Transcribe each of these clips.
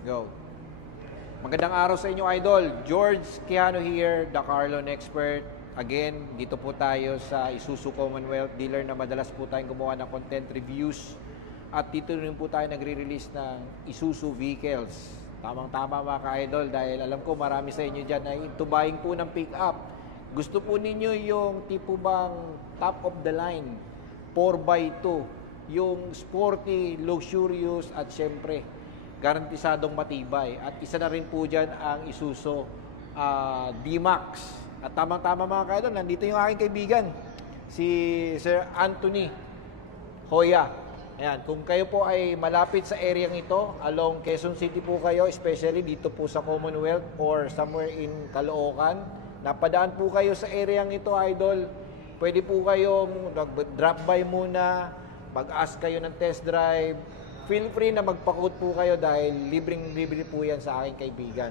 Go. Magandang araw sa inyo, Idol. George Quijano here, the Carlon expert. Again, dito po tayo sa Isuzu Commonwealth dealer na madalas po tayong gumawa ng content reviews. At dito rin po tayo nagre-release ng Isuzu vehicles. Tamang-tama mga ka-idol dahil alam ko marami sa inyo dyan ay into buying po ng pick-up. Gusto po ninyo yung tipo bang top of the line, 4x2, yung sporty, luxurious at syempre garantisadong matibay. At isa na rin po dyan ang Isuzu D-Max. At tamang-tama mga ka-idol, nandito yung aking kaibigan, si Sir Anthony Hoya. Ayan, kung kayo po ay malapit sa area ito, along Quezon City po kayo, especially dito po sa Commonwealth or somewhere in Caloocan, napadaan po kayo sa area ito, Idol, pwede po kayong drop by muna, mag-ask kayo ng test drive, feel free na magpa-quote po kayo dahil libreng-libre po yan sa aking kaibigan.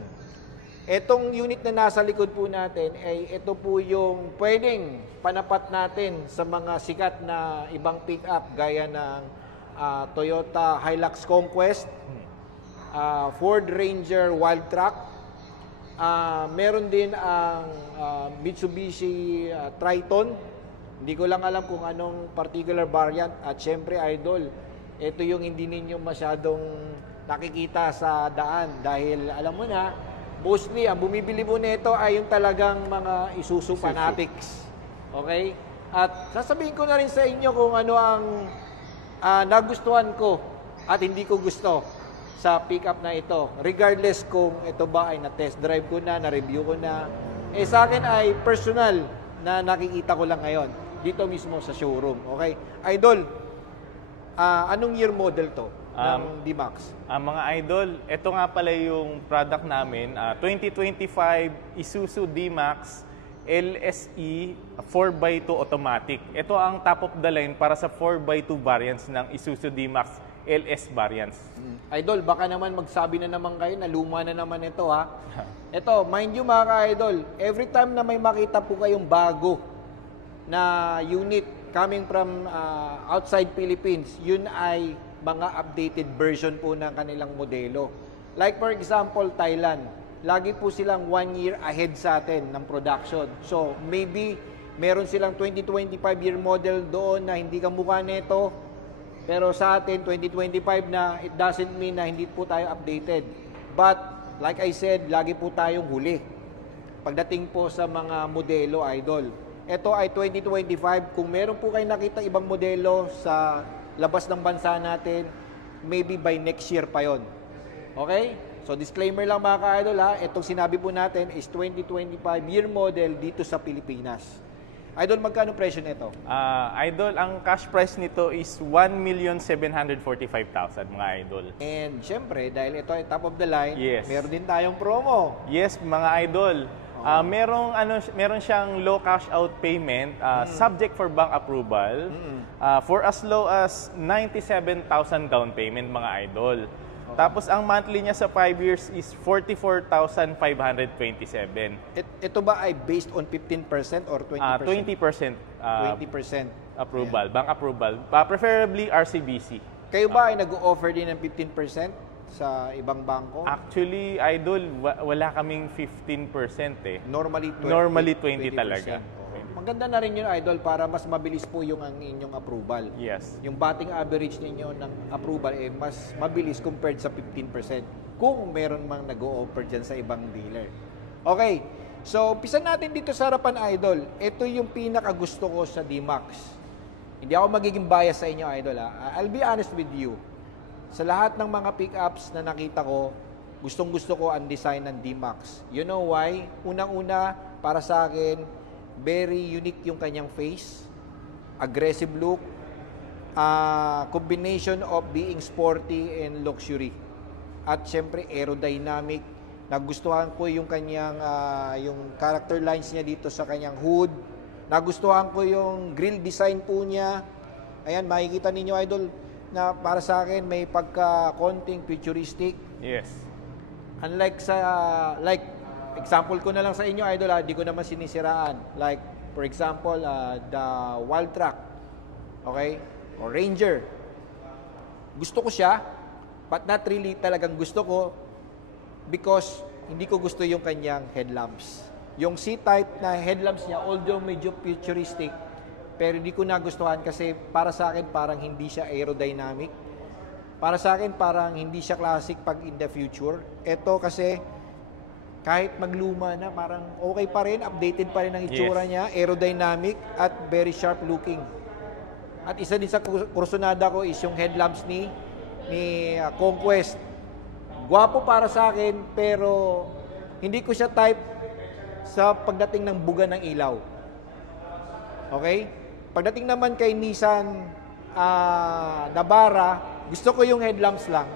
Etong unit na nasa likod po natin ay ito po yung pwedeng panapat natin sa mga sikat na ibang pick-up gaya ng Toyota Hilux Conquest, Ford Ranger Wildtrak, meron din ang Mitsubishi Triton. Hindi ko lang alam kung anong particular variant. At syempre, Idol, ito yung hindi ninyo masyadong nakikita sa daan dahil alam mo na, mostly ang bumibili mo nito ay yung talagang mga Isuzu fanatics. Okay? At sasabihin ko na rin sa inyo kung ano ang nagustuhan ko at hindi ko gusto sa pickup na ito. Regardless kung ito ba ay na-test drive ko na, na-review ko na. Sa akin ay personal na nakikita ko lang ngayon. Dito mismo sa showroom. Okay? Idol, anong year model to ng D-Max? Mga idol, ito nga pala yung product namin, 2025 Isuzu D-Max LSE 4x2 automatic. Ito ang top of the line para sa 4x2 variants ng Isuzu D-Max LS variants. Idol, baka naman magsabi na naman kayo na luma na naman ito ha. Ito, mind you mga ka-idol, every time na may makita po kayong bago na unit coming from outside Philippines, yun ay mga updated version po ng kanilang modelo. Like for example, Thailand. Lagi po silang 1 year ahead sa atin ng production. So, maybe meron silang 2025 year model doon na hindi kamukha nito. Pero sa atin, 2025 na, it doesn't mean na hindi po tayo updated. But, like I said, lagi po tayong huli. Pagdating po sa mga modelo, Idol. Ito ay 2025. Kung meron po kayo nakita ibang modelo sa labas ng bansa natin, maybe by next year pa yon. Okay? So, disclaimer lang mga ka-idol ha, itong sinabi po natin is 2025 year model dito sa Pilipinas. Idol, magkano presyo nito? Idol, ang cash price nito is 1,745,000 mga idol. And syempre, dahil ito ay top of the line, Yes. meron din tayong promo. Yes, mga idol. Meron siyang low cash out payment, subject for bank approval, for as low as 97,000 down payment mga idol. Tapos ang monthly niya sa 5 years is 44,527. Ito ba ay based on 15% or 20%? 20% 20%. approval, bank approval. Preferably RCBC. Kayo ba ay nag-o-offer din ng 15% sa ibang bangko? Actually, idol, wala kaming 15% eh. Normally 20 talaga. Okay. Maganda na rin yun, Idol, para mas mabilis po yung ang inyong approval. Yes. Yung batting average ninyo ng approval ay mas mabilis compared sa 15% kung meron mang nag-o-offer dyan sa ibang dealer. Okay, so umpisa natin dito sa harapan, Idol. Ito yung pinakagusto ko sa D-Max. Hindi ako magiging bias sa inyo, Idol. I'll be honest with you. Sa lahat ng mga pickups na nakita ko, gustong-gusto ko ang design ng D-Max. You know why? Unang-una, para sa akin, very unique yung kanyang face, aggressive look, combination of being sporty and luxury. At syempre, aerodynamic. Nagustuhan ko yung kanyang, yung character lines niya dito sa kanyang hood. Nagustuhan ko yung grill design po niya. Ayan, makikita ninyo, Idol, na para sa akin may pagka-konting futuristic. Yes. Unlike sa, example ko na lang sa inyo, Idol, di ko naman sinisiraan. Like, for example, the Wildtrak, okay? O Ranger. Gusto ko siya, but not really talagang gusto ko. because hindi ko gusto yung kanyang headlamps. Yung C-type na headlamps niya, although medyo futuristic, pero hindi ko nagustuhan kasi para sa akin parang hindi siya aerodynamic. Para sa akin parang hindi siya classic pag in the future. Ito kasi kahit magluma na, parang okay pa rin, updated pa rin ang itsura niya, aerodynamic at very sharp looking. At isa din sa kursunada ko is yung headlamps ni Conquest. Gwapo para sa akin, pero hindi ko siya type sa pagdating ng buga ng ilaw. Okay? Pagdating naman kay Nissan Navara, gusto ko yung headlamps lang.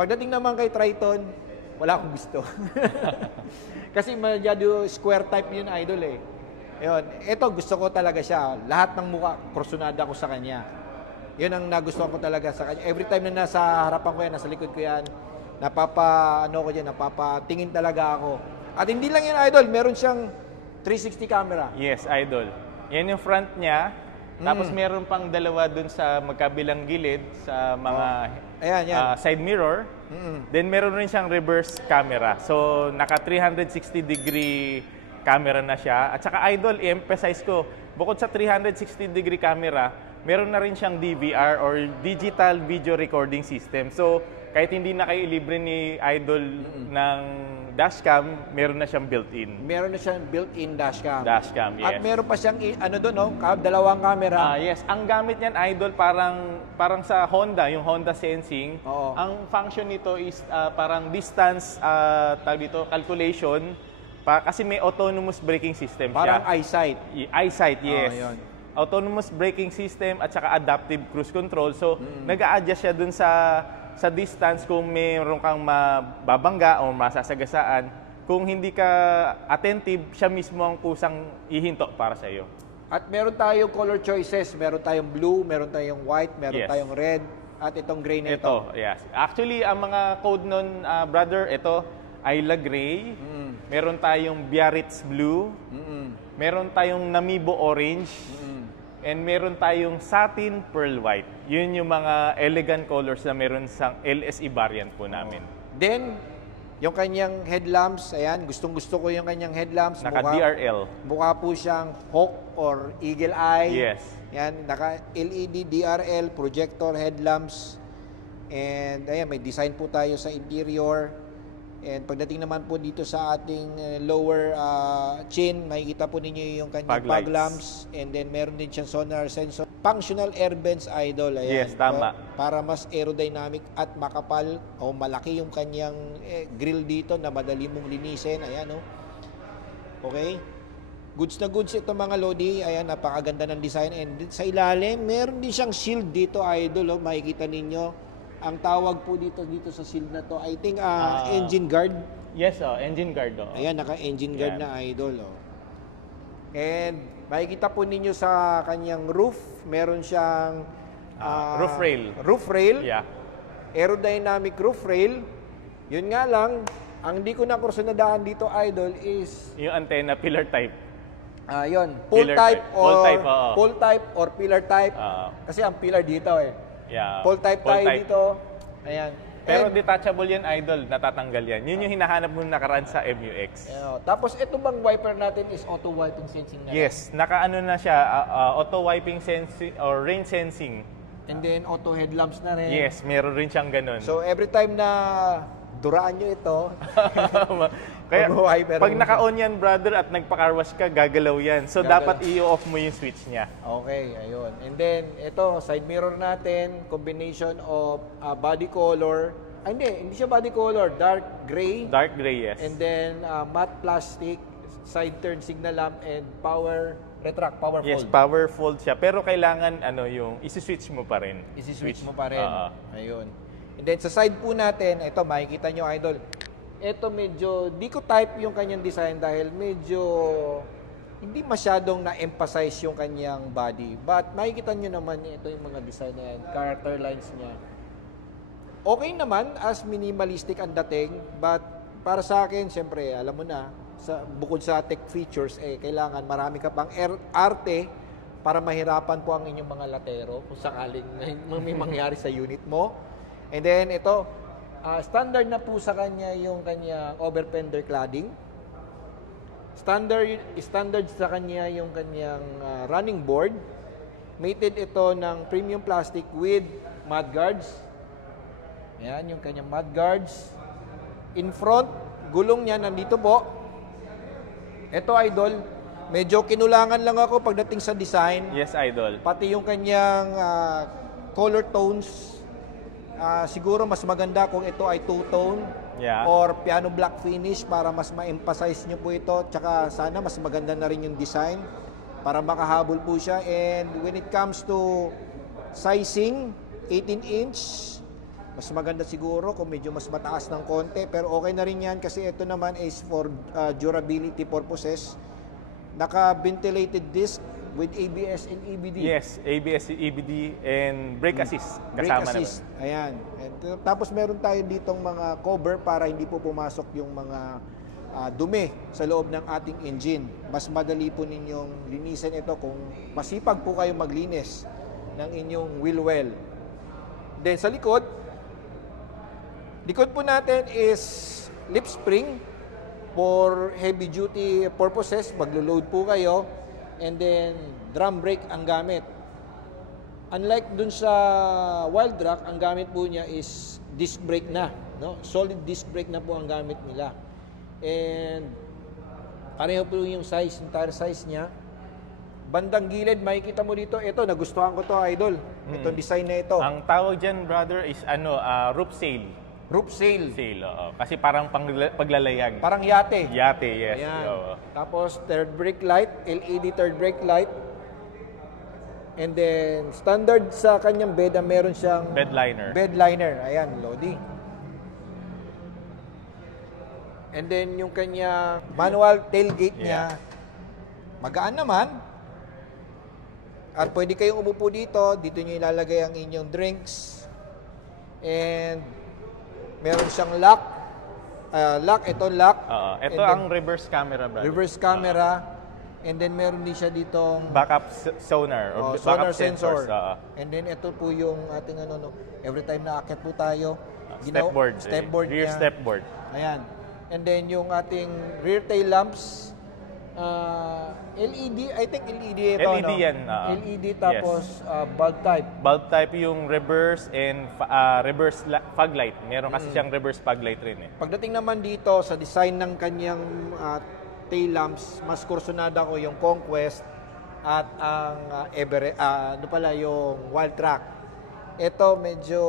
Pagdating naman kay Triton, wala akong gusto. Kasi masyado square type yun, idol eh. Yun. Ito, gusto ko talaga siya. Lahat ng mukha, kursunada ko sa kanya. Yun ang nagustuhan ko talaga sa kanya. Every time na nasa harapan ko yan, nasa likod ko yan, napapatingin talaga ako. At hindi lang yan, idol. Meron siyang 360 camera. Yes, idol. Yan yung front niya. Tapos meron pang dalawa dun sa magkabilang gilid sa mga side mirror. Then meron rin siyang reverse camera. So naka 360 degree camera na siya. At saka idol, i-emphasize ko, bukod sa 360 degree camera, meron na rin siyang DVR or Digital Video Recording System. So kahit hindi na kayo ilibre ni idol ng dashcam, meron na siyang built-in. Meron na siyang built-in dashcam. Dashcam, yes. At meron pa siyang, dalawang camera. Yes. Ang gamit niyan, idol, parang sa Honda, yung Honda Sensing. Oo. Ang function nito is parang distance, calculation, kasi may autonomous braking system Parang siya. eyesight. Eyesight, yes. Yun. Autonomous braking system at saka adaptive cruise control. So, nag-a-adjust siya dun sa distance kung mayroon kang mababangga o masasagasaan. Kung hindi ka attentive, siya mismo ang kusang ihinto para sa iyo. At meron tayong color choices. Meron tayong blue, meron tayong white, meron Yes. tayong red, at itong gray na ito. Ito, yes. Actually, ang mga code nun, brother, ito, Ayla Gray. Meron tayong Biarritz Blue. Meron tayong Namibo Orange. And meron tayong Satin Pearl White. Yun yung mga elegant colors na meron sa LSE variant po namin. Then, yung kanyang headlamps, ayan, gustong-gusto ko yung kanyang headlamps. Naka-DRL. Mukha po siyang hawk or eagle eye. Yes. Yan, naka-LED DRL, projector headlamps. And ayan, may design po tayo sa interior. And pagdating naman po dito sa ating lower chin, makikita po ninyo yung kanyang fog lamps. And then meron din siyang sonar sensor. Functional air vents, idol. Ayan. Yes, tama. Para mas aerodynamic at makapal o malaki yung kanyang grill dito na madali mong linisin. Ayan, oh. Okay? Goods na goods ito mga Lodi. Ayan, napakaganda ng design. And sa ilalim, meron din siyang shield dito, idol. Oh. Makikita ninyo. Ang tawag po dito sa shield na to, I think engine guard. Yes, engine guard. Ayan, naka-engine guard na, idol. Oh. And makikita po ninyo sa kanyang roof, meron siyang roof rail. Roof rail. Yeah. Aerodynamic roof rail. Yun nga lang, ang di ko na kursunadaan dito, idol, is Yung antenna, pillar type. yun, pole Pillar type type. or Pole type, oo. pole type or pillar type. Kasi ang pillar dito Yeah. Pole type Pole tayo type. dito. Ayan. Pero And, detachable yan, idol. Natatanggal yan. Yun yung hinahanap mo nakaraan sa MUX. tapos ito bang wiper natin is auto wiping sensing na? Yes. Nakaano na siya, auto wiping sensing or rain sensing. And then auto headlamps na rin. Yes, meron rin siyang ganun. So every time na duraan nyo ito, Kaya mag-wiper pag mo. naka-on yan, brother, at nagpa-car wash ka, gagalaw yan. So Gagalaw. dapat i-off mo yung switch niya. Okay, ayun. And then, ito, side mirror natin, combination of body color. Hindi siya body color. Dark gray. Dark gray, yes. And then, matte plastic, side turn signal lamp, and power retract, power Yes, fold. power fold siya. Pero kailangan, yung isi-switch mo pa rin. Isi-switch mo pa rin. Oo. Ayun. And then, sa side po natin, ito, makikita nyo, idol. Ito medyo, di ko type yung kanyang design dahil medyo hindi masyadong na-emphasize yung kanyang body. But makikita nyo naman, ito yung mga design na yan, character lines niya. Okay naman as minimalistic ang dating, but para sa akin, siyempre, alam mo na, bukod sa tech features, kailangan marami ka pang arte para mahirapan po ang inyong mga latero kung sakaling may mangyari sa unit mo. And then ito, Standard na po sa kanya yung kanyang over-fender cladding. Standard sa kanya yung kanyang running board. Mated ito ng premium plastic with mudguards. Ayan, yung kanyang mudguards. In front, gulong niya nandito po. Ito, Idol, medyo kinulangan lang ako pagdating sa design. Yes, Idol. Pati yung kanyang color tones. Siguro mas maganda kung ito ay two-tone or piano black finish para mas ma-emphasize nyo po ito. Tsaka sana mas maganda na rin yung design para makahabol po siya. And when it comes to sizing, 18-inch, mas maganda siguro kung medyo mas mataas ng konti. Pero okay na rin yan kasi ito naman is for durability purposes. Naka-ventilated disc with ABS and EBD. Yes, ABS, EBD, and brake assist. Brake Kasama assist. naman. Ayan. And, tapos meron tayo ditong mga cover para hindi po pumasok yung mga dumi sa loob ng ating engine. Mas madali po ninyong linisin ito kung masipag po kayo maglinis ng inyong wheel well. Then sa likod po natin is lip spring for heavy duty purposes. Maglo-load po kayo. And then, drum brake ang gamit. Unlike dun sa Wild Rock, ang gamit po niya is disc brake na. No? Solid disc brake na po ang gamit nila. And, pareho po yung size, yung tire size niya. Bandang gilid, makikita mo dito, ito, nagustuhan ko to, Idol. Itong design na ito. Ang tawag dyan, brother, is roof sail. Roof sail. Sail, oo. Kasi parang paglalayag. Parang yate. Yate, yes. Ayan. Oo. Tapos, third brake light, LED third brake light. And then, standard sa kanyang bed, meron siyang Bed liner. bed liner. Ayan, Lodi. And then, yung kanya manual tailgate niya, magaan naman. At pwede kayong umupo dito. Dito nyo ilalagay ang inyong drinks. And, meron siyang lock. Ito lock. Ito ang reverse camera, brother. Reverse camera. And then meron din siya ditong Backup sonar or sonar backup sensors. sensor. And then ito po yung ating every time na aakyat po tayo, Stepboard. Rear niya. stepboard. Ayan. And then yung ating rear tail lamps, LED, I think LED ito. LED yan. LED tapos bulb type. Bulb type yung reverse and reverse fog light. Meron kasi siyang reverse fog light rin eh. Pagdating naman dito sa design ng kanyang tail lamps, mas kursunada ko yung Conquest at ang Everest, yung Wild Track. Ito medyo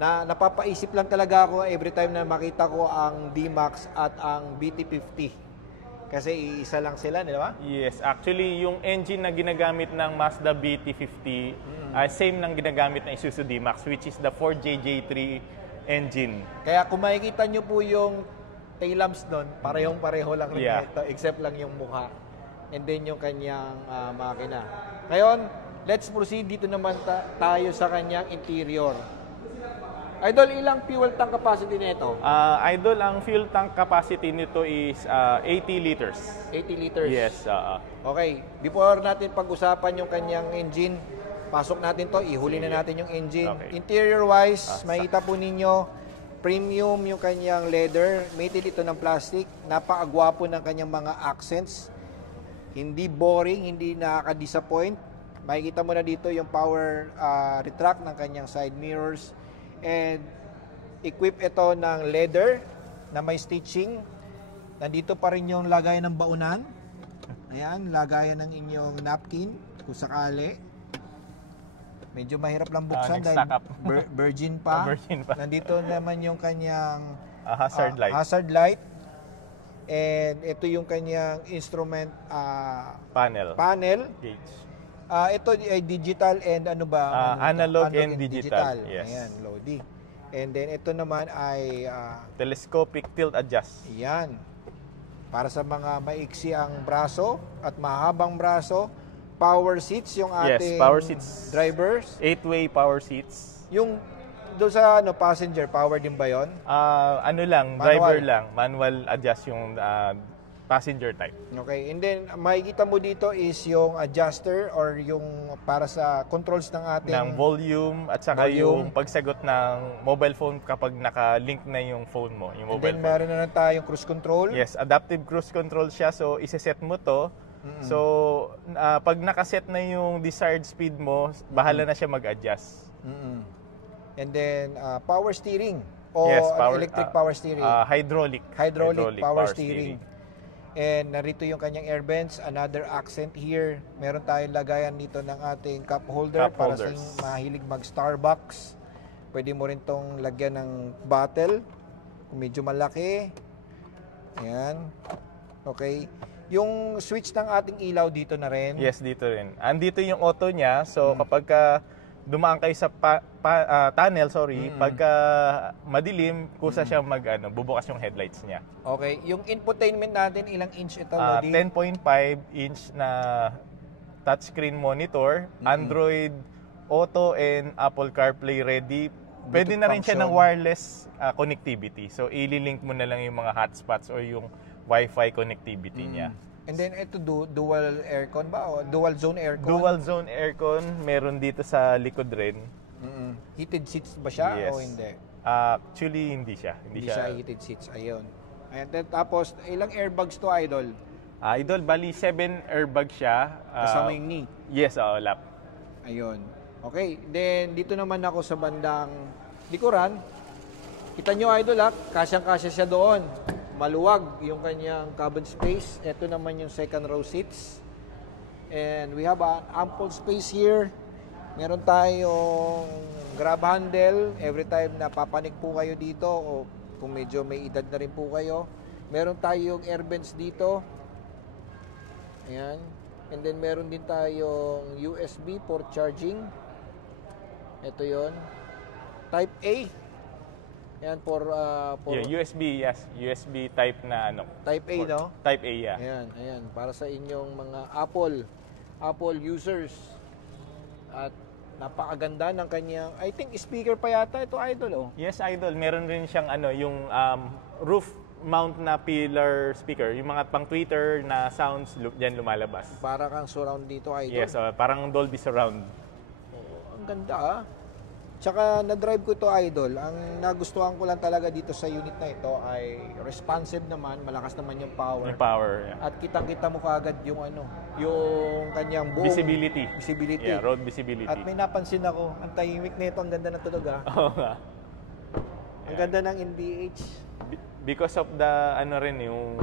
napapaisip lang talaga ako every time na makita ko ang D-Max at ang BT50. Kasi iisa lang sila, di ba? Yes, actually yung engine na ginagamit ng Mazda BT50 same ng ginagamit ng Isuzu D-Max, which is the 4JJ3 engine. Kaya kung makikita nyo po yung tail lamps doon, parehong-pareho lang rin ito, except lang yung mukha. And then yung kanyang makina. Ngayon, let's proceed dito naman tayo sa kanyang interior. Idol, ilang fuel tank capacity nito? Idol, ang fuel tank capacity nito is 80 liters. 80 liters? Yes. Okay, before natin pag-usapan yung kanyang engine, pasok natin to, ihuli na natin yung engine. Okay. Interior-wise, makita po ninyo, premium yung kanyang leather, mated ito ng plastic, napakagwapo ng kanyang mga accents. Hindi boring, hindi nakaka-disappoint. Makikita mo na dito yung power retract ng kanyang side mirrors. And equip ito ng leather na may stitching. Nandito pa rin yung lagayan ng baunan. Ayan, lagayan ng inyong napkin kung sakali. Medyo mahirap lang buksan dahil virgin pa. Virgin pa. Nandito naman yung kanyang hazard light. Hazard light. And ito yung kanyang instrument panel. Gauge. Ito ay digital and analog and digital. Yes. Ayan, Lodi. And then ito naman ay telescopic tilt adjust. Ayan. Para sa mga maiksi ang braso at mahabang braso, power seats yung ating power seats. Drivers. 8-way power seats. Yung doon sa passenger, power din ba 'yon? Driver lang, manual adjust yung passenger type. Okay, and then makikita mo dito is yung adjuster or yung para sa controls ng ating Ng volume at saka Volume. yung pagsagot ng mobile phone kapag naka-link na yung phone mo, yung and mobile then phone. meron na tayong cruise control. Yes, adaptive cruise control siya. So, isa-set mo to. So, pag nakaset na yung desired speed mo, bahala na siya mag-adjust. Mm-mm. And then power steering o Yes, electric power steering. Hydraulic Power steering. And narito yung kanyang air vents, another accent here. Meron tayong lagayan dito ng ating cup holder Cup para sa holders. mahilig mag-Starbucks. Pwede mo rin tong lagyan ng bottle kung medyo malaki. Ayan. Okay. Yung switch ng ating ilaw dito na rin. Yes, dito rin. Andito yung auto niya. So, kapag dumaan kayo sa tunnel, pagka madilim, kusa siya bubukas yung headlights niya. Okay. Yung infotainment natin, ilang inch ito, Lodi? 10.5 inch na touchscreen monitor, Android Auto and Apple CarPlay ready. Pwede na rin siya ng wireless connectivity. So, ililink mo na lang yung mga hotspots or yung Wi-Fi connectivity niya. And then ito dual aircon ba o dual zone aircon? Dual zone aircon, meron dito sa likod rin. Heated seats ba siya Yes. o hindi? Actually, hindi siya. Hindi siya heated seats. Ayun. Ayan. Then, tapos, ilang airbags to, Idol? Idol, bali 7 airbag siya. Kasama yung knee. Yes, lap. Ayun. Okay. Then, dito naman ako sa bandang likuran. Kita nyo, Idol, kasyang-kasya siya doon. Maluwag yung kanyang cabin space. Ito naman yung second row seats. And we have an ample space here. Meron tayong grab handle. Every time na papanik po kayo dito o kung medyo may edad na rin po kayo. Meron tayong air vents dito. Ayan. And then meron din tayong USB for charging. Ito yon. Type A. Ayan, for Yeah, USB, yes. USB type na Type A, no? Type A, yeah. Ayan. Para sa inyong mga Apple users. At napakaganda ng kanyang, I think, speaker pa yata ito, Idol, oh. Yes, Idol. Meron rin siyang yung roof mount na pillar speaker. Yung mga pang Twitter na sounds diyan lumalabas. Para kang surround dito, Idol. Yes, parang Dolby Surround. Ang ganda, Tsaka na-drive ko to, Idol. Ang nagustuhan ko lang talaga dito sa unit na ito ay responsive naman, malakas naman yung power. Yung power, yeah. At kitang-kita mo kaagad yung yung kanyang buong Visibility. visibility. Yeah, road visibility. At may napansin ako, ang tahimik nito, ang ganda ng tunog, Oo nga. Ang ganda ng NVH. Because of the yung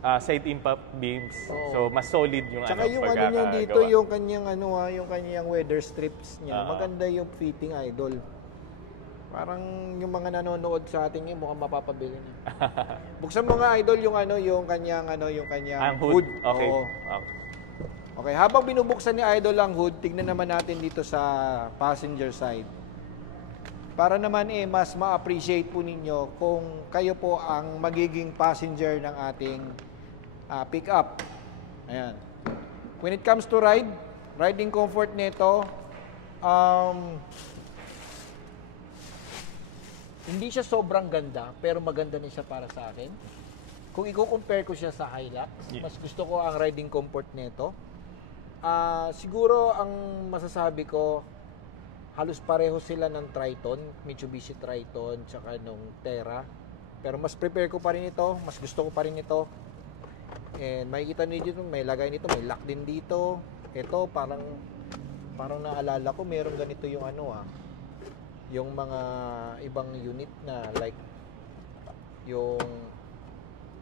side impact beams. Oo. So mas solid yung Tsaka yung niya dito, pagkakagawa. yung kanyang yung kanyang weather strips niya. Oo. Maganda yung fitting, Idol. Parang yung mga nanonood sa atin yung mukhang mapapabili na. Buksan mo nga, Idol, yung yung kanyang Ang hood. Okay. Oo. Okay, habang binubuksan ni Idol ang hood, tignan naman natin dito sa passenger side. Para naman mas ma-appreciate po ninyo kung kayo po ang magiging passenger ng ating pick-up. Ayan. When it comes to riding comfort nito, hindi siya sobrang ganda, pero maganda na siya para sa akin. Kung i-compare ko siya sa Hilux, mas gusto ko ang riding comfort nito. Siguro ang masasabi ko, halos pareho sila ng Triton, Mitsubishi Triton, tsaka nung Terra. Pero mas prepare ko pa rin ito, mas gusto ko pa rin ito. And makikita niyo dito, may lagay nito, may lock din dito. Ito, parang naalala ko, meron ganito yung yung mga ibang unit na like, yung,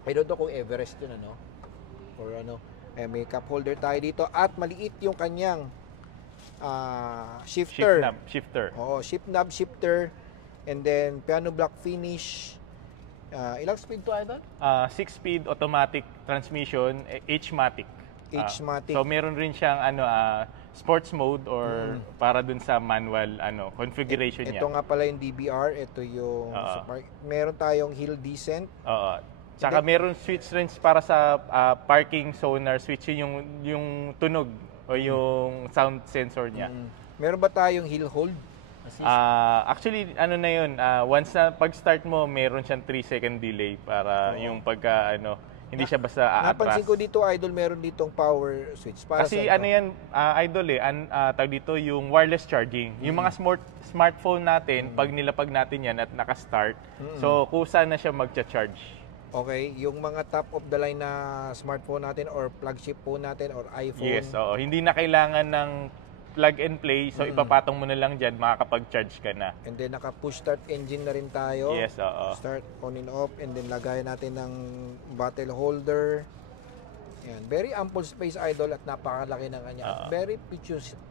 I don't know kung Everest yun, or may cup holder tayo dito. At maliit yung kanyang shifter. Shifter. Oo, shift knob shifter. And then, piano block finish. Ilang speed to, Idol? 6-speed automatic transmission, H-matic. H-matic. So meron rin siyang sports mode or para dun sa manual configuration niya. Ito nga pala yung DBR, ito yung meron tayong hill descent. Oo. Tsaka meron switch rin para sa parking sonar switch yung tunog o yung sound sensor niya. Meron ba tayong hill hold? Actually, na yun, once na pag-start mo, meron siyang 3-second delay para yung pagka, Hindi siya basta aatras. Napansin ko dito, Idol, meron ditong power switch. Para Kasi saan ano to? yan, Idol tawag dito yung wireless charging. Yung mga smartphone natin, pag nilapag natin yan at naka-start, so kusa na siya magcha-charge. Okay, yung mga top of the line na smartphone natin or flagship phone natin or iPhone. Yes, oo. Hindi na kailangan ng plug and play, so ipapatong mo na lang dyan, makakapag-charge ka na. And then naka-push start engine na rin tayo. Yes, oo. Start on and off, and then lagayan natin ng bottle holder. Yan. Very ample space, Idol, at napakalaki ng kanya. At very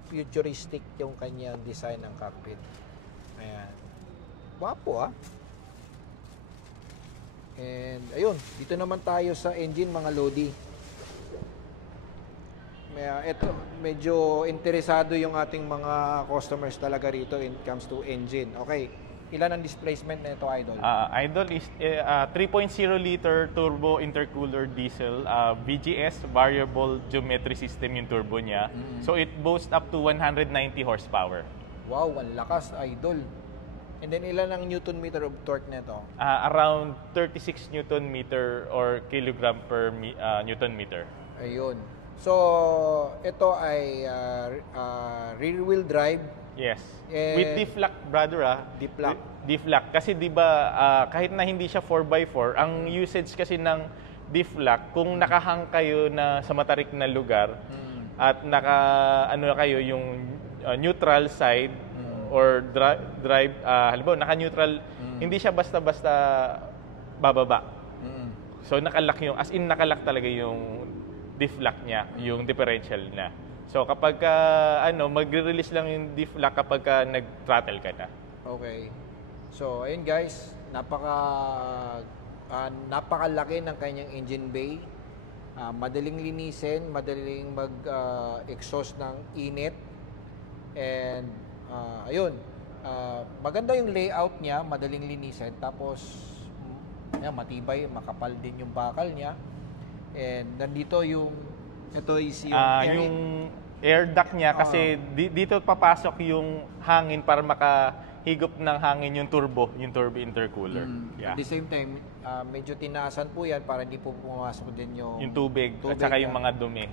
futuristic yung kanyang design ng cockpit. Ayan. Wapo, ah. And ayun, dito naman tayo sa engine, mga Lodi. Ito, medyo interesado yung ating mga customers talaga rito when it comes to engine. Okay, ilan ang displacement na ito, Idol? Idol is 3.0 liter turbo intercooler diesel, VGS, variable geometry system yung turbo niya. So it boasts up to 190 horsepower. Wow, ang lakas, Idol. And then ilan ang newton meter of torque nito? Around 36 newton meter or kilogram per newton meter. Ayun. So, ito ay rear wheel drive. Yes. And With diff-lock, brother, Diff-lock. Diff-lock. Kasi di ba kahit na hindi siya 4x4, ang usage kasi ng diff-lock, kung nakahang kayo na sa matarik na lugar at kayo yung neutral side or drive, halimbawa naka-neutral, hindi siya basta-basta bababa. So nakalock as in nakalock talaga yung diff-lock niya, yung differential niya. So kapag magre-release lang yung diff-lock kapag nag-throttle ka na. Okay. So, ayun guys, napakalaki ng kanyang engine bay. Madaling linisin, madaling mag-exhaust ng init. And ayun, maganda yung layout niya, madaling linisin. Tapos matibay, makapal din yung bakal niya. And nandito ito is yung air duct niya kasi dito papasok yung hangin para makahigop ng hangin yung turbo intercooler. At the same time, medyo tinaasan po yan para hindi po pumasok din yung tubig at saka yung mga dumi.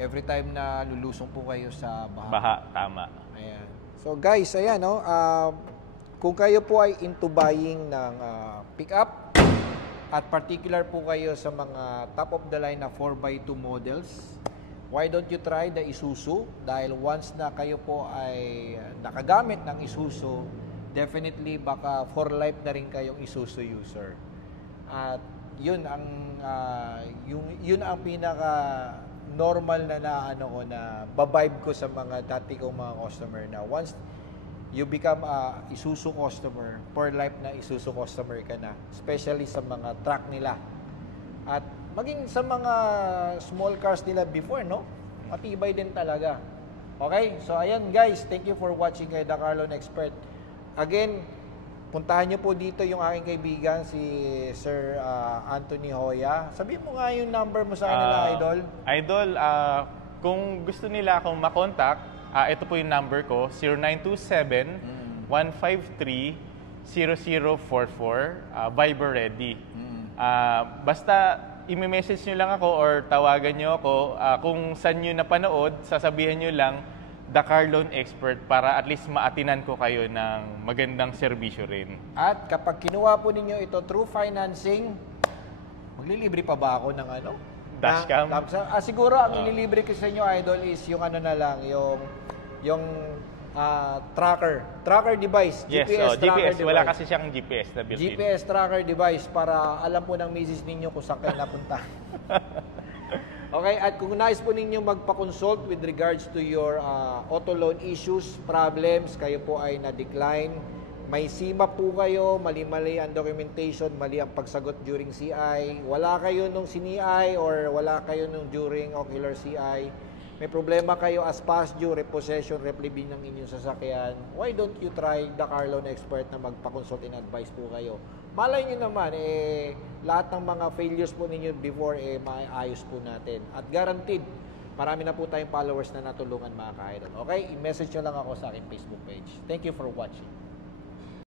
Every time na lulusong po kayo sa baha. Baha, tama. Ayan. So guys, ayan, kung kayo po ay into buying ng pick-up, at particular po kayo sa mga top of the line na 4x2 models, why don't you try the Isuzu? Dahil once na kayo po ay nakagamit ng Isuzu, definitely baka for life na rin kayong Isuzu user. At yun ang pinaka normal na babibe ko sa mga dati kong mga customer na once you become a Isuzu customer, for life na Isuzu customer ka na, especially sa mga truck nila. At maging sa mga small cars nila before, matibay din talaga. Okay? So, ayan guys, thank you for watching kay The Carlon Expert. Again, puntahan nyo po dito yung aking kaibigan, si Sir Anthony Hoya. Sabihin mo nga yung number mo sa kanila, Idol. Idol, kung gusto nila akong makontak, ito po yung number ko, 0927-153-0044, Viber ready. Basta i-message nyo lang ako or tawagan nyo ako. Kung saan nyo napanood, sasabihin nyo lang, The Carlon Expert, para at least maatinan ko kayo ng magandang serbisyo rin. At kapag kinuha po ninyo ito through financing, maglilibre pa ba ako ng Dashcam? Siguro ang ililibre ko sa inyo, Idol, is yung yung tracker device. Yes, GPS tracker GPS. device. Wala kasi siyang GPS na built-in. GPS tracker device para alam po ng misis ninyo kung saan kayo napunta. Okay, at kung nais po ninyo magpa-consult with regards to your auto loan issues, problems, kayo po ay na-decline, may SIMA po kayo, mali-mali ang documentation, mali ang pagsagot during CI, wala kayo nung sini-I or wala kayo nung during ocular CI, may problema kayo as past due, repossession, replibing ng inyong sasakyan, why don't you try The Carlon Expert na magpa-consult and advice po kayo? Malay nyo naman, lahat ng mga failures po ninyo before, maayos po natin. At guaranteed, marami na po tayong followers na natulungan mga ka-idol. Okay? I-message nyo lang ako sa aking Facebook page. Thank you for watching.